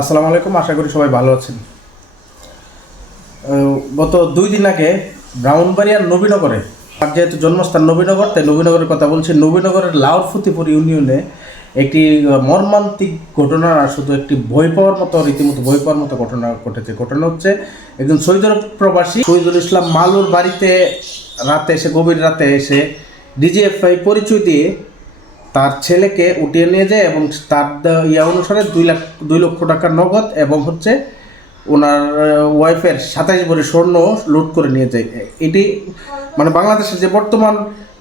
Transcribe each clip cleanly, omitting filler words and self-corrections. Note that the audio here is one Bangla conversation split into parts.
আসসালামু আলাইকুম, আশা করি সবাই ভালো আছেন। গত 2 দিন আগে ব্রাহ্মণবাড়িয়ার নবীনগরে, আর যেহেতু জন্মস্থান নবীনগর তাই নবীনগরের কথা বলছি। নবীনগরের লাউরফতিপুর ইউনিয়নে একটি মর্মান্তিক ঘটনা, শুধু একটি ভয় পাওয়ার মতো, রীতিমতো ভয় পাওয়ার মতো ঘটনা ঘটেছে। ঘটনা হচ্ছে একজন সৌদি আরব প্রবাসী শহীদুল ইসলাম মালুর বাড়িতে গভীর রাতে এসে ডিজিএফআই পরিচয় দিয়ে তার ছেলেকে উঠিয়ে নিয়ে যায় এবং তার অনুসারে 2 লক্ষ টাকা নগদ এবং ওনার ওয়াইফের 27 ভরি স্বর্ণ লুট করে নিয়ে যায়। এটি মানে বাংলাদেশের যে বর্তমান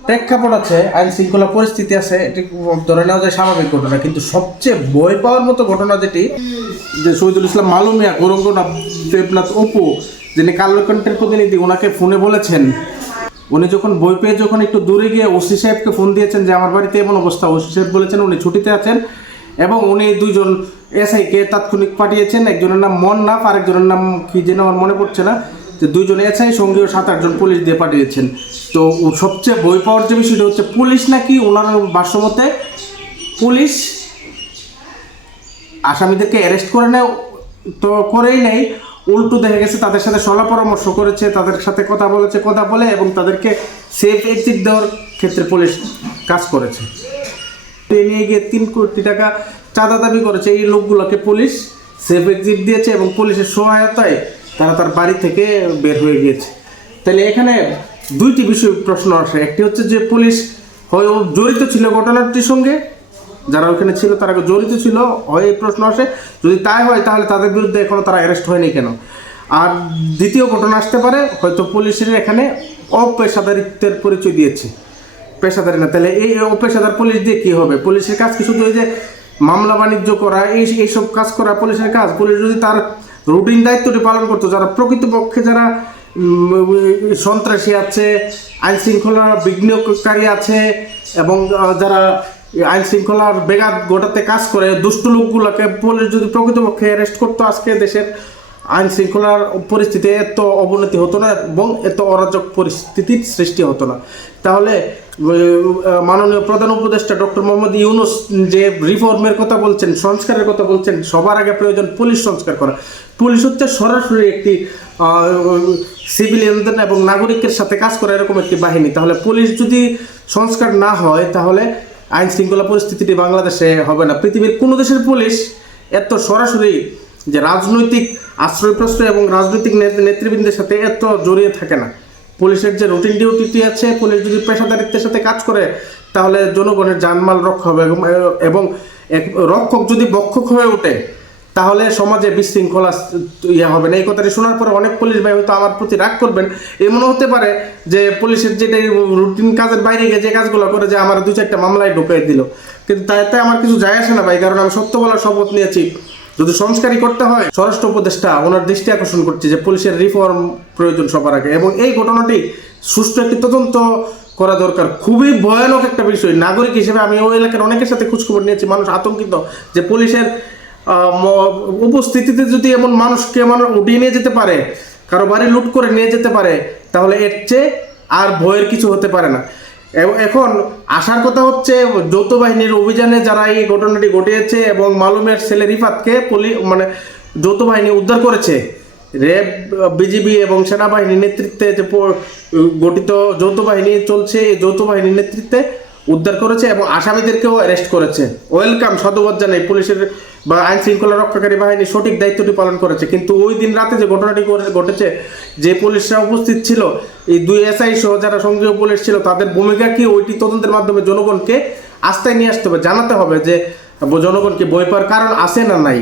প্রেক্ষাপট আছে, আইন শৃঙ্খলা পরিস্থিতি আছে, এটি ধরে নেওয়া যায় স্বাভাবিক ঘটনা। কিন্তু সবচেয়ে ভয় পাওয়ার মতো ঘটনা যেটি, যে শহীদুল ইসলাম মালু মিয়া গৌরঙ্গনা দেবনাথ অপু, যিনি কাল্যকণ্ঠের প্রতিনিধি, ওনাকে ফোনে বলেছেন, উনি যখন বই পেয়ে যখন একটু দূরে গিয়ে ওসি সাহেবকে ফোন দিয়েছেন যে আমার বাড়িতে এমন অবস্থা, ওসি সাহেব বলেছেন উনি ছুটিতে আছেন এবং উনি 2জন এসআইকে তাৎক্ষণিক পাঠিয়েছেন। একজনের নাম মন্নাফ, আরেকজনের নাম কি যেন আমার মনে পড়ছে না। যে 2জন এসআই সঙ্গেও 7-8 জন পুলিশ দিয়ে পাঠিয়েছেন। তো সবচেয়ে বই পাওয়ার যে বিষয়টা হচ্ছে, পুলিশ নাকি ওনার ভাষ্যমতে পুলিশ আসামিদেরকে অ্যারেস্ট করে নেয়, তো করেই নেই, উল্টো দেখা গেছে তাদের সাথে সলা পরামর্শ করেছে, তাদের সাথে কথা বলে এবং তাদেরকে সেফ এক্সিট দেওয়ার ক্ষেত্রে পুলিশ কাজ করেছে। নিয়ে গিয়ে 3 কোটি টাকা চাঁদা দাবি করেছে। এই লোকগুলোকে পুলিশ সেফ এক্সিট দিয়েছে এবং পুলিশের সহায়তায় তারা তার বাড়ি থেকে বের হয়ে গিয়েছে। তাহলে এখানে 2টি বিষয় প্রশ্ন আসে। একটি হচ্ছে যে পুলিশ হয় জড়িত ছিল ঘটনাটির সঙ্গে, যারা ওখানে ছিল তারা জড়িত ছিল, হয় এই প্রশ্ন আসে। যদি তাই হয় তাহলে তাদের বিরুদ্ধে এখনো তারা অ্যারেস্ট হয়নি কেন? আর দ্বিতীয় ঘটনা আসতে পারে, হয়তো পুলিশের এখানে অপেশাদারিত্বের পরিচয় দিয়েছে, পেশাদারি না। তাহলে এই অপেশাদার পুলিশ দিয়ে কী হবে? পুলিশের কাজ কি শুধু ওই যে মামলা বাণিজ্য করা, এইসব কাজ করা পুলিশের কাজ? পুলিশ যদি তার রুটিন দায়িত্বটি পালন করতো, যারা প্রকৃতপক্ষে যারা সন্ত্রাসী আছে, আইন শৃঙ্খলার বিঘ্নকারী আছে এবং যারা আইন শৃঙ্খলার ব্যাঘাত ঘটাতে কাজ করে, দুষ্ট লোকগুলোকে পুলিশ যদি প্রকৃতপক্ষে অ্যারেস্ট করতো, আজকে দেশের আইন শৃঙ্খলার পরিস্থিতি এত অবনতি হতো না এবং এত অরাজক পরিস্থিতির সৃষ্টি হতো না। তাহলে মাননীয় প্রধান উপদেষ্টা ডক্টর মোহাম্মদ ইউনূস যে রিফর্মের কথা বলছেন, সংস্কারের কথা বলছেন, সবার আগে প্রয়োজন পুলিশ সংস্কার করা। পুলিশ হচ্ছে সরাসরি একটি সিভিলিয়ানদের এবং নাগরিকের সাথে কাজ করা এরকম একটি বাহিনী। তাহলে পুলিশ যদি সংস্কার না হয় তাহলে আইন শৃঙ্খলা পরিস্থিতিটি বাংলাদেশে হবে না। পৃথিবীর কোনো দেশের পুলিশ এত সরাসরি যে রাজনৈতিক আশ্রয় প্রশ্রয় এবং রাজনৈতিক নেতৃবৃন্দের সাথে এত জড়িয়ে থাকে না। পুলিশের যে রুটিন ডিউটি আছে, পুলিশ যদি পেশাদারিত্বের সাথে কাজ করে তাহলে জনগণের জানমাল রক্ষা হবে এবং রক্ষক যদি বক্ষক হয়ে ওঠে তাহলে সমাজে বিশৃঙ্খলা হবে না। এই কথাটি শোনার পরে অনেক পুলিশ ভাই হয়তো আমার প্রতি রাগ করবেন। এমনও হতে পারে যে পুলিশের যেটা রুটিন কাজের বাইরে গিয়ে যে কাজগুলো করে, যে আমার 2-4টা মামলায় ঢুকিয়ে দিল, কিন্তু তাতে আমার কিছু যায় আসে না ভাই, কারণ আমি সত্য বলার শপথ নিয়েছি। যদি সংস্কারই করতে হয়, স্বরাষ্ট্র উপদেষ্টা ওনার দৃষ্টি আকর্ষণ করছে যে পুলিশের রিফর্ম প্রয়োজন সবার আগে এবং এই ঘটনাটি সুষ্ঠু একটি তদন্ত করা দরকার। খুবই ভয়ানক একটা বিষয়। নাগরিক হিসেবে আমি ওই এলাকার অনেকের সাথে খোঁজখবর নিয়েছি, মানুষ আতঙ্কিত যে পুলিশের উপস্থিতিতে যদি এমন মানুষকে উঠিয়ে নিয়ে যেতে পারে, কারো বাড়ি লুট করে নিয়ে যেতে পারে, তাহলে এর চেয়ে আর ভয়ের কিছু হতে পারে না। এখন আসার কথা হচ্ছে যৌথ বাহিনীর অভিযানে যারা এই ঘটনাটি ঘটিয়েছে এবং মালুমের ছেলে রিফাতকে যৌথ বাহিনী উদ্ধার করেছে। র্যাব, বিজিবি এবং সেনাবাহিনীর নেতৃত্বে যে গঠিত যৌথ বাহিনী চলছে, এই যৌথ বাহিনীর নেতৃত্বে উদ্ধার করেছে এবং আসামিদেরকেও অ্যারেস্ট করেছে। ওয়েলকাম, সাধুবাদ জানাই। পুলিশের বা আইন শৃঙ্খলা রক্ষাকারী বাহিনী সঠিক দায়িত্বটি পালন করেছে। কিন্তু ওই দিন রাতে যে ঘটনাটি ঘটেছে, যে পুলিশরা উপস্থিত ছিল, এই 2 এসআই সহ যারা সঙ্গীয় পুলিশ ছিল, তাদের ভূমিকা কি, ওইটি তদন্তের মাধ্যমে জনগণকে আস্থায় নিয়ে আসতে হবে, জানাতে হবে যে জনগণকে ভয় পাওয়ার কারণ আছে না নাই।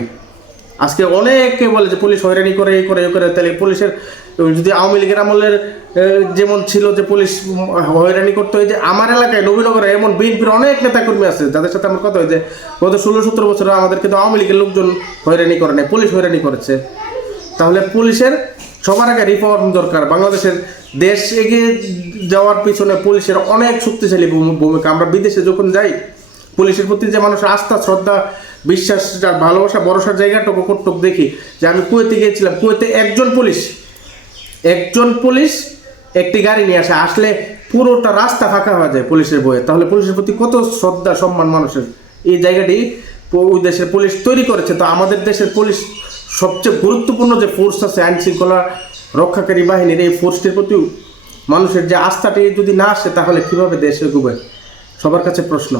আজকে অনেকে বলে যে পুলিশ হয়রানি করে, এই করে, তাহলে পুলিশের যদি আওয়ামী লীগের আমলের যেমন ছিল যে পুলিশ হয়রানি করতে হয়, যে আমার এলাকায় নবীনগরে এমন বিএনপির অনেক নেতাকর্মী আছে যাদের সাথে আমার কথা হয় যে গত 16-17 বছরে আমাদের কিন্তু আওয়ামী লীগের লোকজন হয়রানি করে নাই, পুলিশ হয়রানি করেছে। তাহলে পুলিশের সবার আগে রিফর্ম দরকার। বাংলাদেশের দেশ এগিয়ে যাওয়ার পিছনে পুলিশের অনেক শক্তিশালী ভূমিকা। আমরা বিদেশে যখন যাই, পুলিশের প্রতি যে মানুষের আস্থা, শ্রদ্ধা, বিশ্বাস, ভালোবাসা, ভরসার জায়গাটুকু কটুক দেখি। যে আমি কুয়েতে গিয়েছিলাম, কুয়েতে একজন পুলিশ একটি গাড়ি নিয়ে আসলে পুরোটা রাস্তা ফাঁকা হয়ে যায় পুলিশের বয়ে। তাহলে পুলিশের প্রতি কত শ্রদ্ধা সম্মান মানুষের। এই জায়গাটি ওই দেশের পুলিশ তৈরি করেছে, তো আমাদের দেশের পুলিশ সবচেয়ে গুরুত্বপূর্ণ যে ফোর্স আছে আইন শৃঙ্খলা রক্ষাকারী বাহিনীর, এই ফোর্সটির প্রতি মানুষের যে আস্থাটি যদি না আসে তাহলে কিভাবে দেশ এগোবে? সবার কাছে প্রশ্ন।